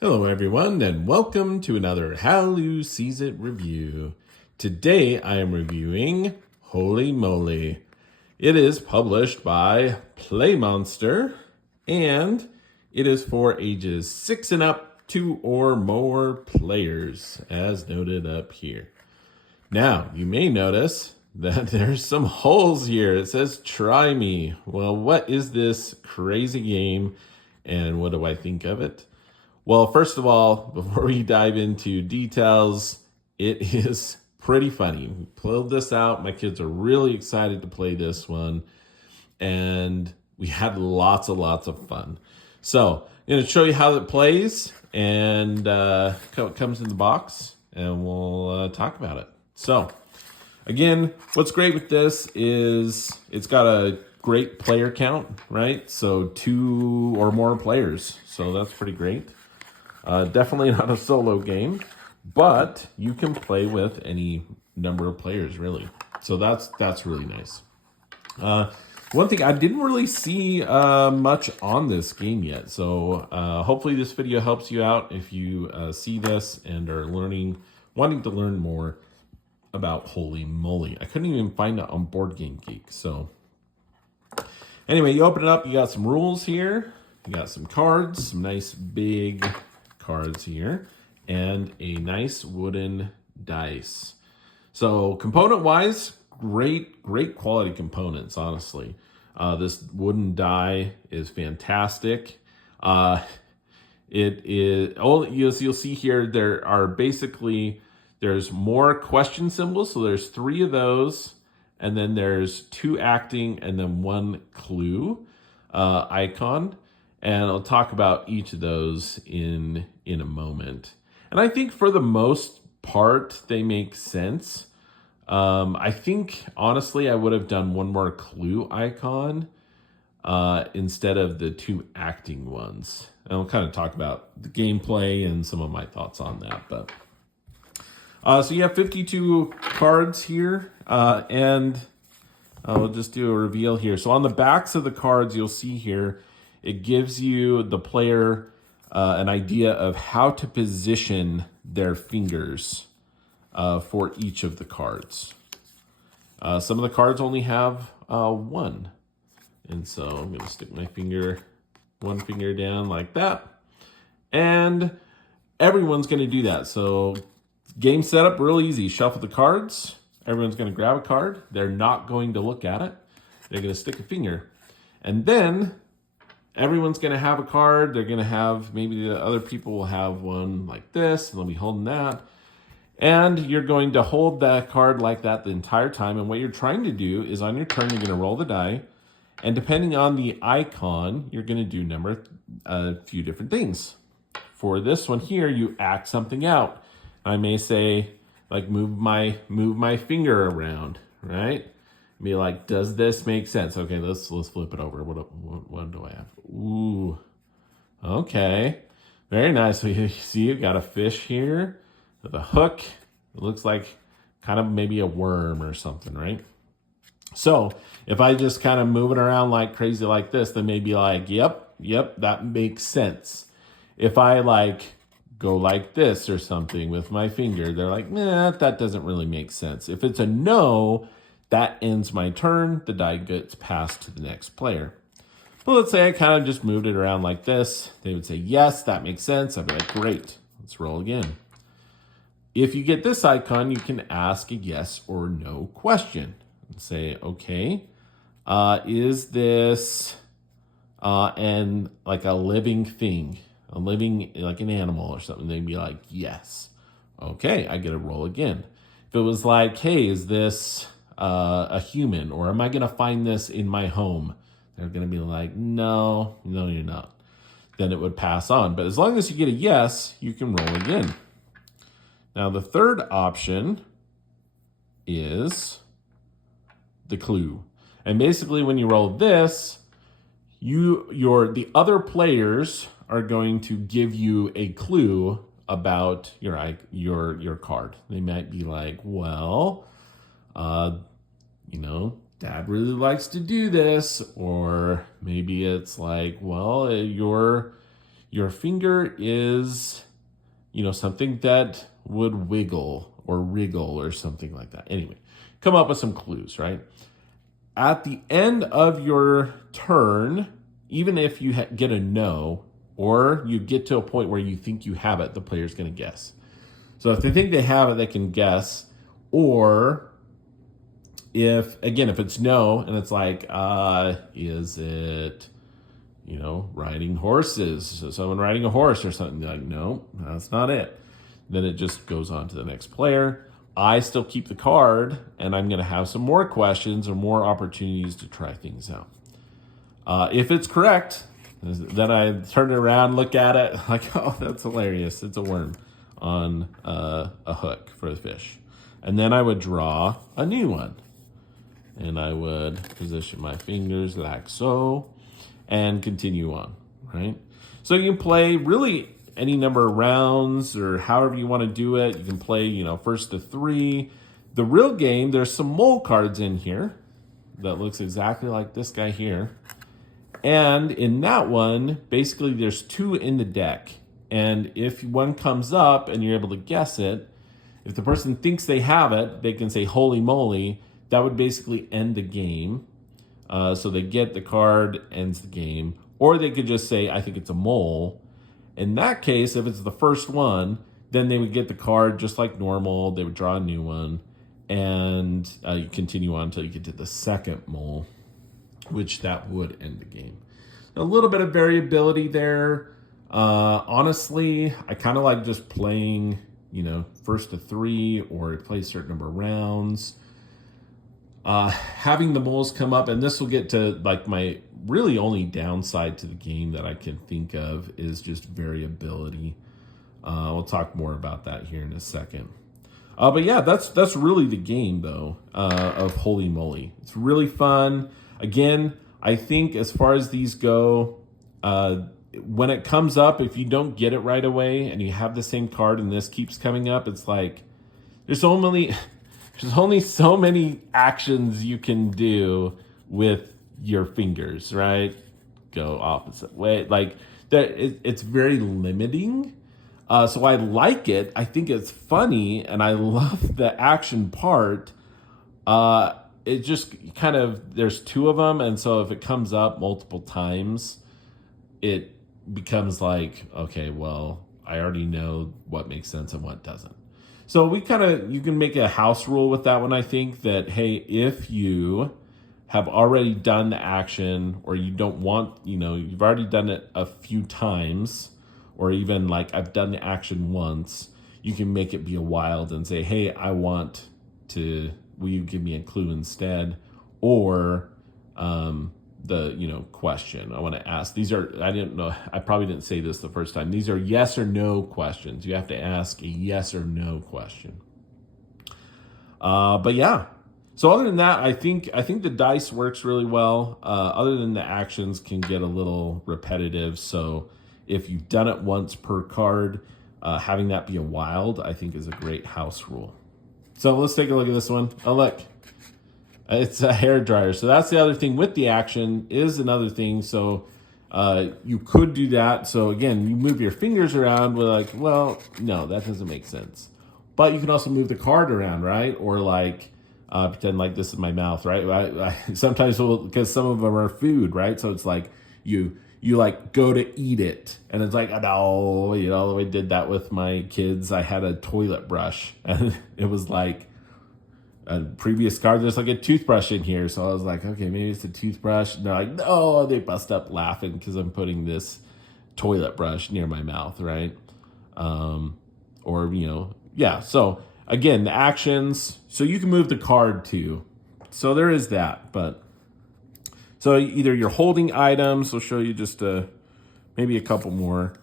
Hello everyone and welcome to another How Sees It review. Today I am reviewing Holey Moley. It is published by PlayMonster and it is for ages 6 and up, 2 or more players as noted up here. Now you may notice that there's some holes here. It says try me. Well, what is this crazy game and what do I think of it? Well, first of all, before we dive into details, it is pretty funny. We pulled this out. My kids are really excited to play this one. And we had lots of fun. So I'm going to show you how it plays and how it comes in the box. And we'll talk about it. So again, what's great with this is it's got a great player count, right? So 2 or more players. So that's pretty great. Definitely not a solo game, but you can play with any number of players, really. So that's really nice. One thing, I didn't really see much on this game yet, so hopefully this video helps you out if you see this and are wanting to learn more about Holey Moley. I couldn't even find it on Board Game Geek. So anyway, you open it up, you got some rules here, you got some cards, some nice big cards here, and a nice wooden dice. So component wise, great quality components, honestly. This wooden die is fantastic. It is, you'll see here, there's more question symbols. So there's 3 of those, and then there's 2 acting and then 1 clue icon. And I'll talk about each of those in a moment. And I think for the most part, they make sense. I think, honestly, I would have done 1 more clue icon instead of the 2 acting ones. And I'll kind of talk about the gameplay and some of my thoughts on that. But so you have 52 cards here, and we'll just do a reveal here. So on the backs of the cards, you'll see here, it gives you, the player, an idea of how to position their fingers for each of the cards. Some of the cards only have 1. And so I'm going to stick my one finger down like that. And everyone's going to do that. So game setup, real easy. Shuffle the cards. Everyone's going to grab a card. They're not going to look at it. They're going to stick a finger. And then everyone's going to have a card. They're going to have, maybe the other people will have one like this, and they'll be holding that. And you're going to hold that card like that the entire time. And what you're trying to do is on your turn, you're going to roll the die. And depending on the icon, you're going to do a few different things. For this one here, you act something out. I may say, like, move my finger around, right? Be like, does this make sense? Okay, let's flip it over. What do I have? Ooh, okay, very nice. So you see, you got a fish here with a hook. It looks like kind of maybe a worm or something, right? So if I just kind of move it around like crazy like this, then maybe like, yep, that makes sense. If I like go like this or something with my finger, they're like, nah, that doesn't really make sense. If it's a no, that ends my turn. The die gets passed to the next player. But let's say I kind of just moved it around like this. They would say, yes, that makes sense. I'd be like, great, let's roll again. If you get this icon, you can ask a yes or no question. And say, okay, is this and like a living thing, like an animal or something? They'd be like, yes. Okay, I get to roll again. If it was like, hey, is this a human, or am I going to find this in my home? They're going to be like, no, you're not. Then it would pass on. But as long as you get a yes, you can roll again. Now, the third option is the clue. And basically, when you roll this, the other players are going to give you a clue about your card. They might be like, well, Dad really likes to do this, or maybe it's like, well, Your finger is, something that would wiggle or wriggle or something like that. Anyway, come up with some clues, right? At the end of your turn, even if you get a no, or you get to a point where you think you have it, the player's going to guess. So if they think they have it, they can guess. Or if it's no, and it's like, is it, riding horses? So someone riding a horse or something. Like, no, that's not it. Then it just goes on to the next player. I still keep the card, and I'm going to have some more questions or more opportunities to try things out. If it's correct, then I turn it around, look at it, like, oh, that's hilarious. It's a worm on a hook for the fish. And then I would draw a new one. And I would position my fingers like so and continue on, right? So you can play really any number of rounds or however you want to do it. You can play, first to 3. The real game, there's some mole cards in here that looks exactly like this guy here. And in that one, basically there's 2 in the deck. And if one comes up and you're able to guess it, if the person thinks they have it, they can say Holey Moley. That would basically end the game. So they get the card, ends the game. Or they could just say, I think it's a mole. In that case, if it's the first one, then they would get the card just like normal. They would draw a new one. And you continue on until you get to the second mole, which that would end the game. A little bit of variability there. Honestly, I kind of like just playing, first to 3 or play a certain number of rounds. Having the moles come up, and this will get to like my really only downside to the game that I can think of is just variability. We'll talk more about that here in a second. But yeah, that's really the game though of Holey Moley. It's really fun. Again, I think as far as these go, when it comes up, if you don't get it right away and you have the same card and this keeps coming up, it's like there's only so many actions you can do with your fingers, right? Go opposite way. Like it's very limiting. So I like it. I think it's funny and I love the action part. It just kind of, there's 2 of them. And so if it comes up multiple times, it becomes like, okay, well, I already know what makes sense and what doesn't. So you can make a house rule with that one. I think that, hey, if you have already done the action or you don't want, you've already done it a few times, or even like I've done the action once, you can make it be a wild and say, hey, will you give me a clue instead? Or the question I want to ask. These are, I didn't know, I probably didn't say this the first time. These are yes or no questions. You have to ask a yes or no question. But yeah. So other than that, I think the dice works really well. Other than the actions can get a little repetitive. So if you've done it once per card, having that be a wild, I think is a great house rule. So let's take a look at this one. Oh, look. It's a hair dryer. So that's the other thing with the action is another thing. So you could do that. So again, you move your fingers around. We're like, well, no, that doesn't make sense. But you can also move the card around, right? Or like pretend like this is my mouth, right? I sometimes because some of them are food, right? So it's like you like go to eat it, and it's like, oh no, I did that with my kids. I had a toilet brush, and it was like a previous card. There's like a toothbrush in here, so I was like, okay, maybe it's a toothbrush. And they're like, no, they bust up laughing because I'm putting this toilet brush near my mouth, right? Or yeah. So again, the actions. So you can move the card too. So there is that, but. So either you're holding items, we'll show you just maybe a couple more.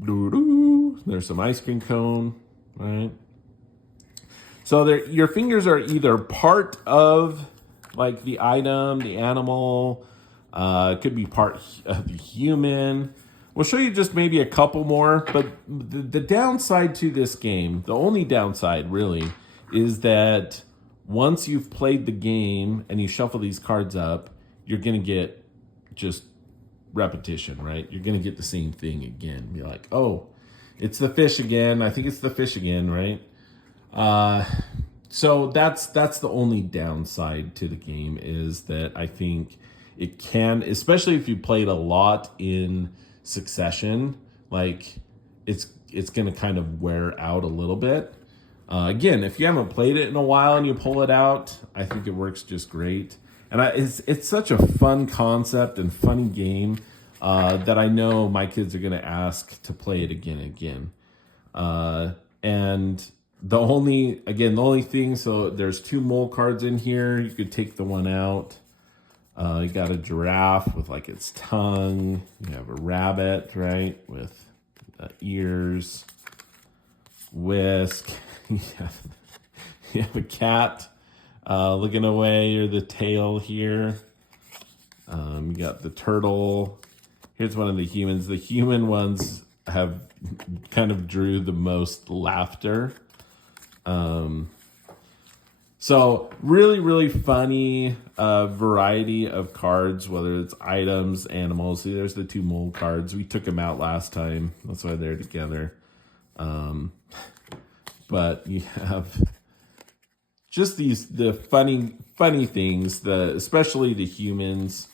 There's some ice cream cone, right? So your fingers are either part of like the item, the animal, it could be part of the human. We'll show you just maybe a couple more, but the downside to this game, the only downside really, is that once you've played the game and you shuffle these cards up, you're going to get just repetition, right? You're going to get the same thing again. Be like, oh, it's the fish again. I think it's the fish again, right? So that's the only downside to the game, is that I think it can, especially if you played a lot in succession, like it's going to kind of wear out a little bit. Again, if you haven't played it in a while and you pull it out, I think it works just great. And it's such a fun concept and funny game that I know my kids are going to ask to play it again and again. And the only thing, so there's 2 mole cards in here. You could take the one out. You got a giraffe with like its tongue. You have a rabbit, right, with ears, whisk. You have a cat looking away, or the tail here. You got the turtle. Here's one of the humans. The human ones have kind of drew the most laughter. So really, really funny variety of cards, whether it's items, animals. See, there's the 2 mole cards. We took them out last time. That's why they're together. But you have just the funny things, especially the humans.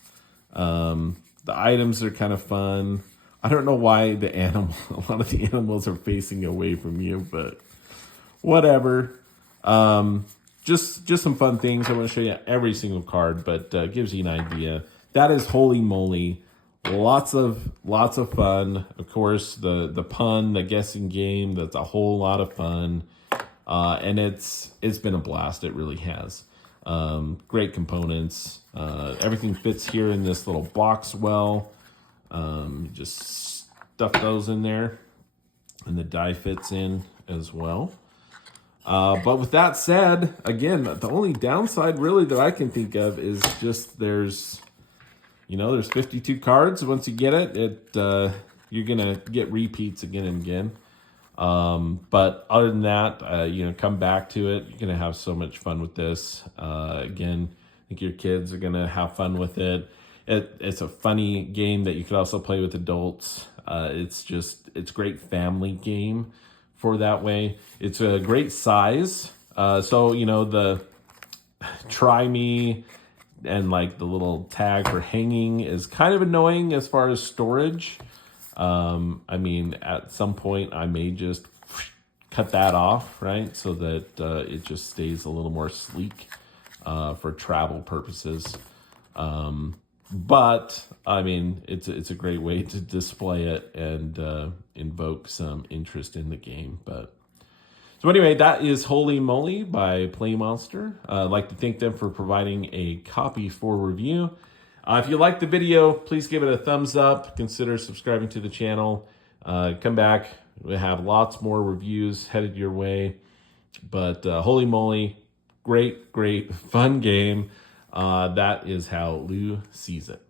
The items are kind of fun. I don't know why a lot of the animals are facing away from you, but whatever. Just some fun things. I want to show you every single card, but gives you an idea. That is Holey Moley. Lots of fun. Of course, the pun, the guessing game. That's a whole lot of fun, and it's been a blast. It really has. Great components. Everything fits here in this little box well. Just stuff those in there, and the die fits in as well. But with that said, again, the only downside really that I can think of is just there's 52 cards. Once you get it, you're gonna get repeats again and again. But other than that, come back to it. You're gonna have so much fun with this. Again, I think your kids are gonna have fun with it. It's a funny game that you could also play with adults. It's a great family game for that way. It's a great size. So the try me and like the little tag for hanging is kind of annoying as far as storage. At some point I may just cut that off, right? So that it just stays a little more sleek for travel purposes. But it's a great way to display it and invoke some interest in the game. So anyway, that is Holey Moley by PlayMonster. I'd like to thank them for providing a copy for review. If you liked the video, please give it a thumbs up. Consider subscribing to the channel. Come back. We have lots more reviews headed your way. But Holey Moley, great, fun game. That is how Lou sees it.